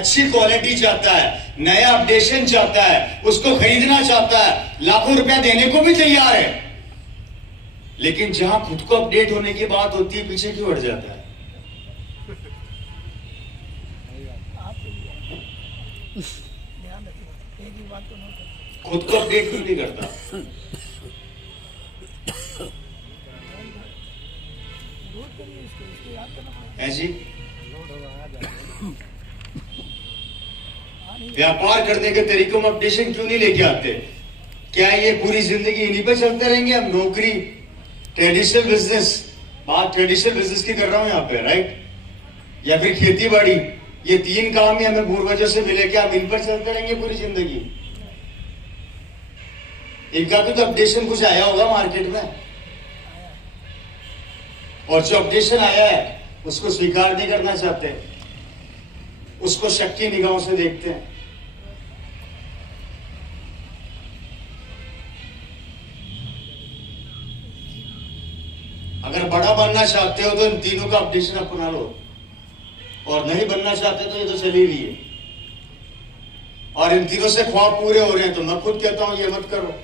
अच्छी क्वालिटी चाहता है, नया अपडेशन चाहता है, उसको खरीदना चाहता है, लाखों रुपया देने को भी तैयार है, लेकिन जहां खुद को अपडेट होने की बात होती है पीछे क्यों हट जाता है? खुद को अपडेट क्यों नहीं करता? ऐसी व्यापार करने के तरीकों में अपडेशन क्यों नहीं लेके आते? क्या ये पूरी जिंदगी इन्हीं पे चलते रहेंगे? हम नौकरी, ट्रेडिशनल बिजनेस, बात ट्रेडिशनल बिजनेस की कर रहा हूं यहाँ पे, राइट? या फिर खेती बाड़ी, ये तीन काम ही हमें पूर्वजों से मिले, क्या हम इन पर चलते रहेंगे पूरी जिंदगी? इनका भी तो अपडेशन कुछ आया होगा मार्केट में, और जो अपडेशन आया है उसको स्वीकार नहीं करना चाहते, उसको शक की निगाहों से देखते हैं। अगर बड़ा बनना चाहते हो तो इन तीनों का अपडेशन अपना लो, और नहीं बनना चाहते तो ये तो चल ही रही है, और इन तीनों से ख्वाब पूरे हो रहे हैं तो मैं खुद कहता हूं ये मत करो,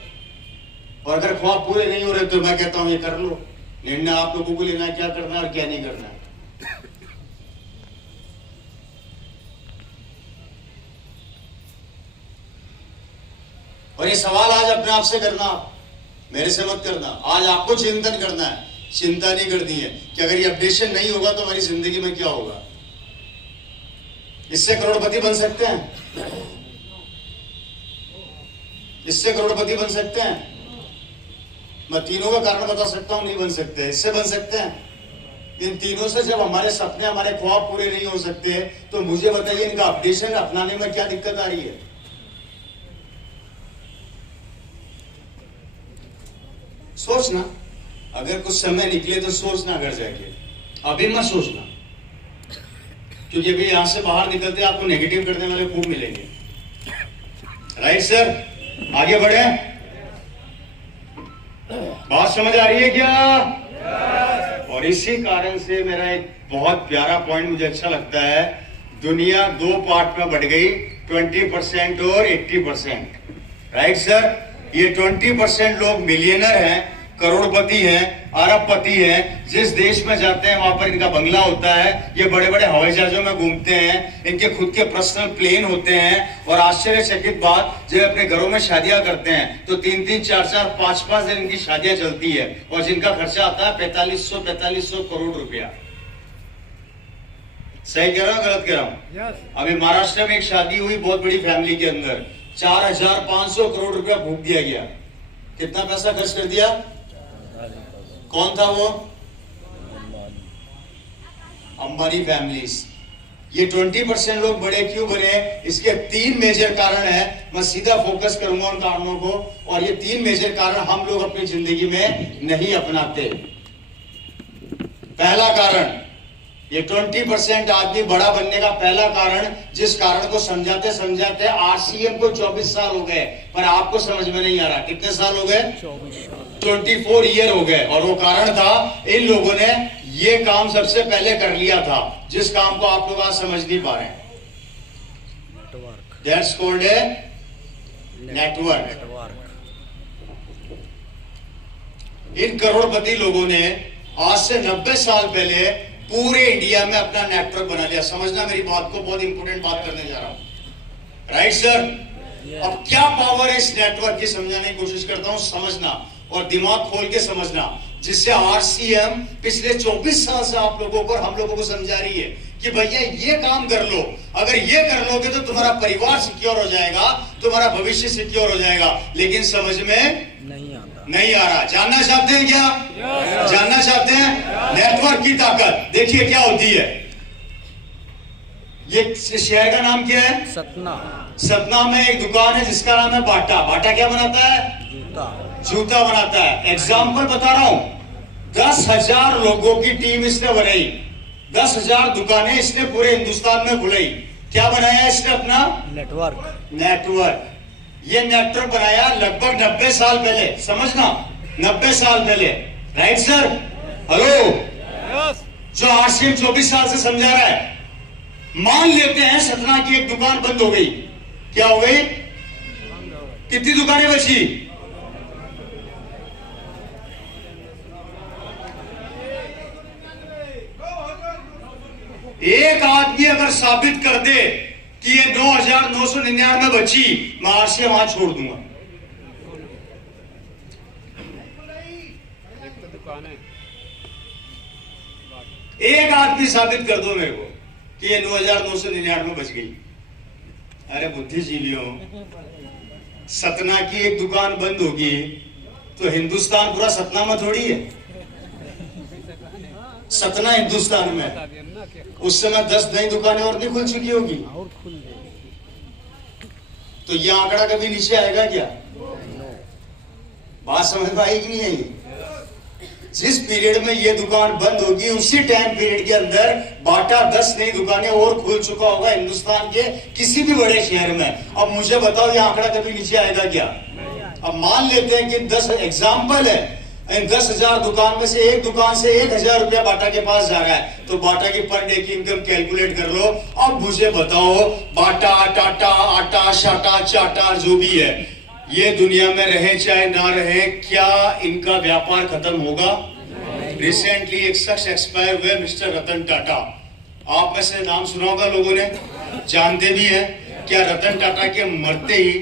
और अगर ख्वाब पूरे नहीं हो रहे तो मैं कहता हूं ये कर लो। निर्णय आप लोगों को लेना है क्या करना है और क्या नहीं करना है। और ये सवाल आज अपने आप से करना, मेरे से मत करना। आज आपको चिंतन करना है, चिंता नहीं करनी है कि अगर ये अपडेशन नहीं होगा तो हमारी जिंदगी में क्या होगा। इससे करोड़पति बन सकते हैं, इससे करोड़पति बन सकते हैं। मैं तीनों का कारण बता सकता हूं, नहीं बन सकते। इससे बन सकते हैं। इन तीनों से जब हमारे सपने, हमारे ख्वाब पूरे नहीं हो सकते तो मुझे बताइए इनका अपडेशन अपनाने में क्या दिक्कत आ रही है? सोचना, अगर कुछ समय निकले तो सोचना घर जाके, अभी मत सोचना, क्योंकि अभी यहां से बाहर निकलते आपको नेगेटिव करने वाले खूब मिलेंगे। राइट सर, आगे बढ़े। बात समझ आ रही है क्या? और इसी कारण से मेरा एक बहुत प्यारा पॉइंट मुझे अच्छा लगता है, दुनिया दो पार्ट में बढ़ गई, 20% और 80%। राइट सर, ये 20% लोग मिलियनर हैं, करोड़पति हैं, अरबपति हैं, जिस देश में जाते हैं वहां पर इनका बंगला होता है, ये बड़े बड़े हवाई जहाजों में घूमते हैं, इनके खुद के पर्सनल प्लेन होते हैं, और आश्चर्यचकित बात, जब अपने घरों में शादियां करते हैं तो 3-3, 4-4, 5-5 दिन इनकी शादियां चलती है, और जिनका खर्चा आता है 4500 करोड़ रुपया। सही कह रहा हूं गलत कह रहा हूं? अभी महाराष्ट्र में एक शादी हुई बहुत बड़ी फैमिली के अंदर, 4500 करोड़ रुपया फूंक दिया गया। कितना पैसा खर्च कर दिया? कौन था वो? अंबानी फैमिलीज। ये 20% लोग बड़े क्यों बने? इसके 3 मेजर कारण है। मैं सीधा फोकस करूंगा उन कारणों को, और ये 3 मेजर कारण हम लोग अपनी जिंदगी में नहीं अपनाते। पहला कारण, ये 20% आदमी बड़ा बनने का पहला कारण, जिस कारण को समझाते समझाते आरसीएम को 24 साल हो गए, पर आपको समझ में नहीं आ रहा। कितने साल हो गए? 24 ईयर हो गए। और वो कारण था, इन लोगों ने ये काम सबसे पहले कर लिया था, जिस काम को आप लोग आज समझ नहीं पा रहे हैं। That's called a network. इन करोड़पति लोगों ने आज से 90 साल पहले पूरे इंडिया में अपना नेटवर्क बना लिया। समझना मेरी बात को, बहुत इंपोर्टेंट बात करने जा रहा हूं। Right sir? अब क्या पावर है इस नेटवर्क की, समझाने की कोशिश करता हूं। समझना और दिमाग खोल के समझना, जिससे आरसीएम पिछले 24 साल से आप लोगों को और हम लोगों को समझा रही है कि भैया ये काम कर लो, अगर ये कर लोगे तो तुम्हारा परिवार सिक्योर हो जाएगा, तुम्हारा भविष्य सिक्योर हो जाएगा। लेकिन समझ में नहीं आ रहा। जानना चाहते हैं क्या? जानना चाहते हैं? नेटवर्क की ताकत देखिए क्या होती है। ये शहर का नाम क्या है? सतना। सतना में एक दुकान है जिसका नाम है बाटा। बाटा क्या बनाता है? जूता बनाता है। एग्जाम्पल बता रहा हूं, 10,000 लोगों की टीम इसने बनाई, 10,000 दुकानें इसने पूरे हिंदुस्तान में खुलाई। क्या बनाया इसने? अपना नेटवर्क। ये नेटवर्क बनाया लगभग 90 साल पहले। समझना, 90 साल पहले। Right sir? हेलो? जो आरसीएम 24 साल से समझा रहा है, मान लेते हैं सतना की एक दुकान बंद हो गई, क्या हो गई? कितनी दुकानें बची? एक आदमी अगर साबित कर दे कि ये 9,999 बची, मैं आज से वहां छोड़ दूंगा। एक आदमी साबित कर दो मेरे को कि ये 9,999 बच गई। अरे बुद्धिजीवियों, सतना की एक दुकान बंद होगी तो हिंदुस्तान पूरा सतना में थोड़ी है। सतना हिंदुस्तान में उस समय 10 नई दुकानें और नहीं खुल चुकी होगी, तो ये आंकड़ा कभी नीचे आएगा क्या? बात समझ में आई कि नहीं आई? जिस पीरियड में ये दुकान बंद होगी उसी टाइम पीरियड के अंदर बाटा 10 नई दुकानें और खुल चुका होगा हिंदुस्तान के किसी भी बड़े शहर में। अब मुझे बताओ ये आंकड़ा कभी नीचे आएगा क्या? अब मान लेते हैं कि 10 एग्जाम्पल है, इन 10,000 दुकान में से एक दुकान से 1,000 रुपया बाटा के पास जा रहा है, तो बाटा की पर डे की इनकम कैलकुलेट कर लो। अब मुझे बताओ बाटा, टाटा, आटा, शाटा, चाटा जो भी है, ये दुनिया में रहे चाहे ना रहे, क्या इनका व्यापार खत्म होगा? रिसेंटली एक शख्स एक्सपायर हुए, मिस्टर रतन टाटा। आप में से नाम सुना होगा लोगों ने, जानते भी हैं। क्या रतन टाटा के मरते ही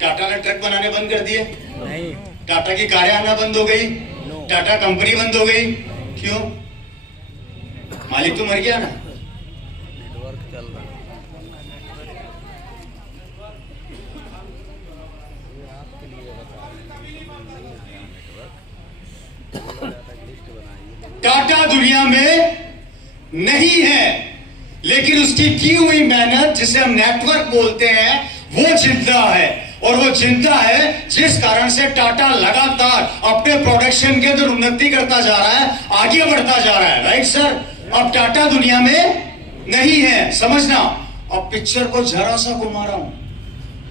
टाटा ने ट्रक बनाने बंद कर दिए? नहीं। टाटा की कारें आना बंद हो गई? टाटा कंपनी बंद हो गई? क्यों? मालिक तो मर गया ना। नेटवर्क चल रहा टाटा दुनिया में नहीं है, लेकिन उसकी की हुई मेहनत जिसे हम नेटवर्क बोलते हैं वो जिंदा है। और वो जिंदा है जिस कारण से टाटा लगातार अपने प्रोडक्शन के अंदर उन्नति करता जा रहा है, आगे बढ़ता जा रहा है। Right sir? अब टाटा दुनिया में नहीं है, समझना। अब पिक्चर को जरा सा घुमा रहा हूं,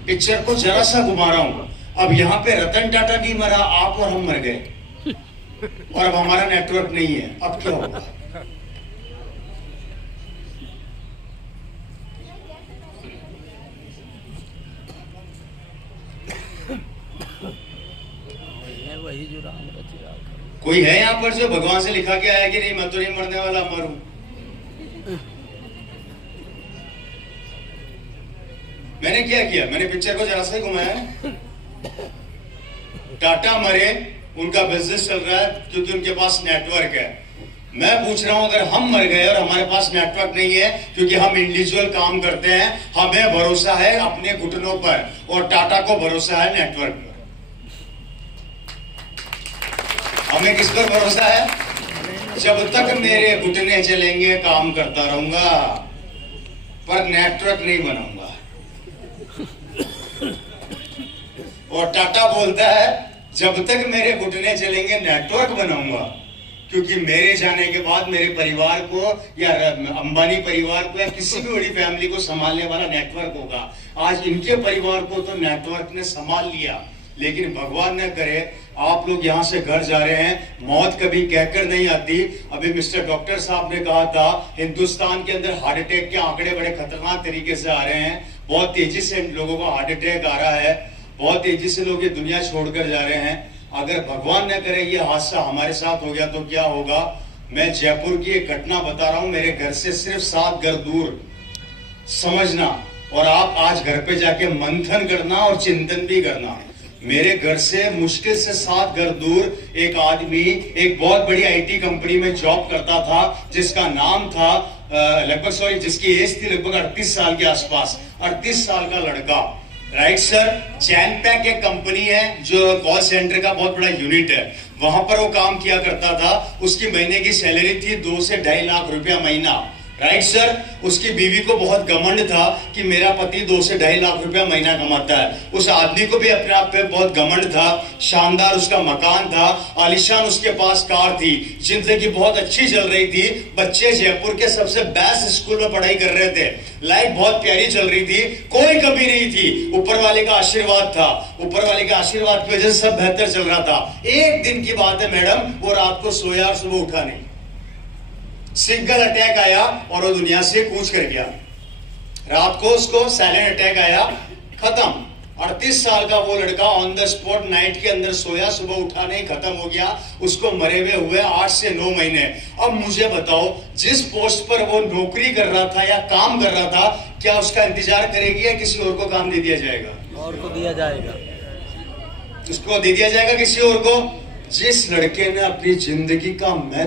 पिक्चर को जरा सा घुमा रहा हूं। अब यहां पे रतन टाटा नहीं मरा, आप और हम मर गए, और अब हमारा नेटवर्क नहीं है। अब क्या होगा? वही जो राम रचिरा। कोई है यहां पर जो भगवान से लिखा के आया कि नहीं मैं तो नहीं मरने वाला, मरूं? मैंने क्या किया? मैंने पिक्चर को जरा सा घुमाया। टाटा मरे, उनका बिजनेस चल रहा है क्योंकि उनके पास नेटवर्क है। मैं पूछ रहा हूं, अगर हम मर गए और हमारे पास नेटवर्क नहीं है क्योंकि हम इंडिविजुअल काम करते हैं, हमें भरोसा है अपने घुटनों पर और टाटा को भरोसा है नेटवर्क पर। हमें किस पर भरोसा है? जब तक मेरे घुटने चलेंगे काम करता रहूंगा, पर नेटवर्क नहीं बनाऊंगा। और टाटा बोलता है जब तक मेरे घुटने चलेंगे नेटवर्क बनाऊंगा, क्योंकि मेरे जाने के बाद मेरे परिवार को या अंबानी परिवार को या किसी भी बड़ी फैमिली को संभालने वाला नेटवर्क होगा। आज इनके परिवार को तो नेटवर्क ने संभाल लिया, लेकिन भगवान न करे आप लोग यहां से घर जा रहे हैं, मौत कभी कहकर नहीं आती। अभी मिस्टर डॉक्टर साहब ने कहा था हिंदुस्तान के अंदर हार्ट अटैक के आंकड़े बड़े खतरनाक तरीके से आ रहे हैं, बहुत तेजी से लोगों को हार्ट अटैक आ रहा है, बहुत तेजी से लोग ये दुनिया छोड़कर जा रहे हैं। अगर भगवान न करे ये हादसा हमारे साथ हो गया तो क्या होगा? मैं जयपुर की एक घटना बता रहा हूं, मेरे घर से सिर्फ 7 घर दूर, समझना। और आप आज घर पे जाके मंथन करना और चिंतन भी करना। मेरे घर से मुश्किल से 7 घर दूर एक आदमी एक बहुत बड़ी आईटी कंपनी में जॉब करता था, जिसका नाम था जिसकी एज थी लगभग 38 साल के आसपास, 38 साल का लड़का। Right sir? चैनपैक एक कंपनी है जो कॉल सेंटर का बहुत बड़ा यूनिट है, वहां पर वो काम किया करता था। उसकी महीने की सैलरी थी 2 से 2.5 लाख रुपया महीना। Right sir? उसकी बीवी को बहुत घमंड था कि मेरा पति 2 से 2.5 लाख रुपया महीना कमाता है। उस आदमी को भी अपने आप पे बहुत घमंड था। शानदार उसका मकान था, आलीशान उसके पास कार थी, जिंदगी बहुत अच्छी चल रही थी। बच्चे जयपुर के सबसे बेस्ट स्कूल में पढ़ाई कर रहे थे, लाइफ बहुत प्यारी चल रही थी, कोई कमी नहीं थी। ऊपर वाले का आशीर्वाद था, ऊपर वाले के आशीर्वाद की वजह से सब बेहतर चल रहा था। एक दिन की बात है मैडम, वो रात को सोया और सुबह उठा नहीं, सिंगल अटैक आया और वो दुनिया से कूच कर गया। रात को उसको साइलेंट अटैक आया, खत्म। 38 साल का वो लड़का ऑन द स्पॉट नाइट के अंदर सोया, सुबह उठा नहीं, खत्म हो गया। उसको मरे हुए हुए 8 से 9 महीने। अब मुझे बताओ, जिस पोस्ट पर वो नौकरी कर रहा था या काम कर रहा था, क्या उसका इंतजार करेगी या किसी और को काम दे दिया जाएगा? और को दिया जाएगा, उसको दे दिया जाएगा किसी और को। जिस लड़के ने अपनी जिंदगी का महत्व